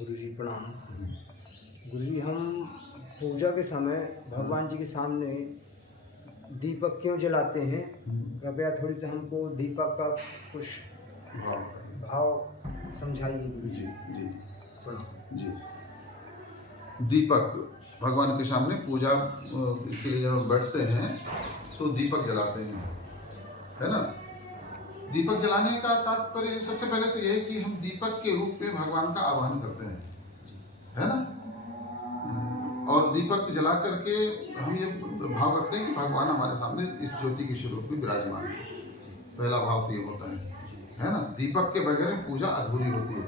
गुरुजी प्रणाम। गुरुजी, हम पूजा के समय भगवान जी के सामने दीपक क्यों जलाते हैं? कृपया थोड़ी सी हमको दीपक का कुछ भाव समझाइए गुरुजी। जी जी प्रणाम जी। दीपक भगवान के सामने पूजा के लिए जब बैठते हैं तो दीपक जलाते हैं, है ना। दीपक जलाने का तात्पर्य सबसे पहले तो यह है कि हम दीपक के रूप में भगवान का आह्वान करते हैं, है ना। और दीपक जला करके हम ये भाव करते हैं कि भगवान हमारे सामने इस ज्योति के स्वरूप में विराजमान है। पहला भाव तो ये होता है ना। दीपक के बगैर पूजा अधूरी होती है।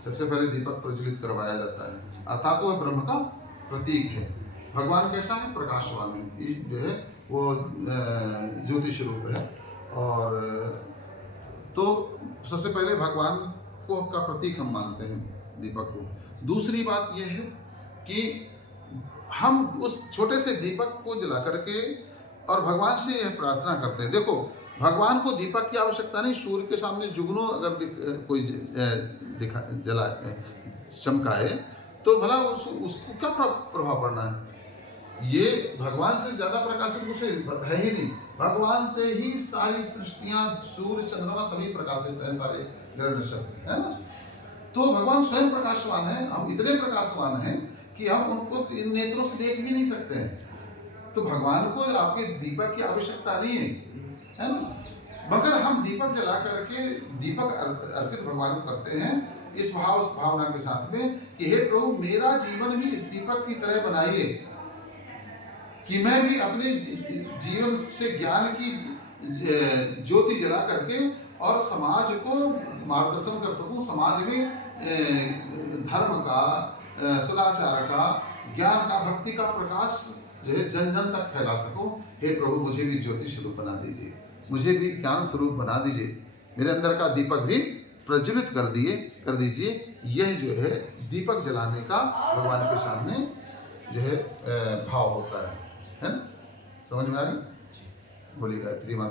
सबसे पहले दीपक प्रज्वलित करवाया जाता है, अर्थात वह ब्रह्म का प्रतीक है। भगवान कैसा है? प्रकाशवान है। ये जो है वो ज्योति स्वरूप है। और तो सबसे पहले भगवान को का प्रतीक हम मानते हैं दीपक को। दूसरी बात यह है कि हम उस छोटे से दीपक को जला करके और भगवान से यह प्रार्थना करते हैं। देखो, भगवान को दीपक की आवश्यकता नहीं। सूर्य के सामने जुगनू अगर कोई जला चमकाए तो भला उसको क्या प्रभाव पड़ना है? ये भगवान से ज़्यादा प्रकाशित कुछ है ही नहीं। भगवान से ही सारी सृष्टियाँ, सूर्य चंद्रमा सभी प्रकाशित हैं, सारे ग्रह नक्षत्र, है ना। तो भगवान स्वयं प्रकाशवान है। हम इतने प्रकाशवान हैं कि हम उनको इन नेत्रों से देख भी नहीं सकते हैं। तो भगवान को आपके दीपक की आवश्यकता नहीं है ना। मगर हम दीपक जला करके दीपक अर्पित भगवान को करते हैं इस भावना के साथ में कि हे प्रभु, मेरा जीवन भी इस दीपक की तरह बनाइए कि मैं भी अपने जीवन से ज्ञान की ज्योति जला करके और समाज को मार्गदर्शन कर सकूं। समाज में धर्म का, सदाचार का, ज्ञान का, भक्ति का प्रकाश जो है जन जन तक फैला सकूं। हे प्रभु, मुझे भी ज्योति स्वरूप बना दीजिए, मुझे भी ज्ञान स्वरूप बना दीजिए, मेरे अंदर का दीपक भी प्रज्वलित कर दीजिए। यह जो है दीपक जलाने का भगवान के सामने जो है भाव होता है ना। समझ में आ रही? बोली गायत्री माता।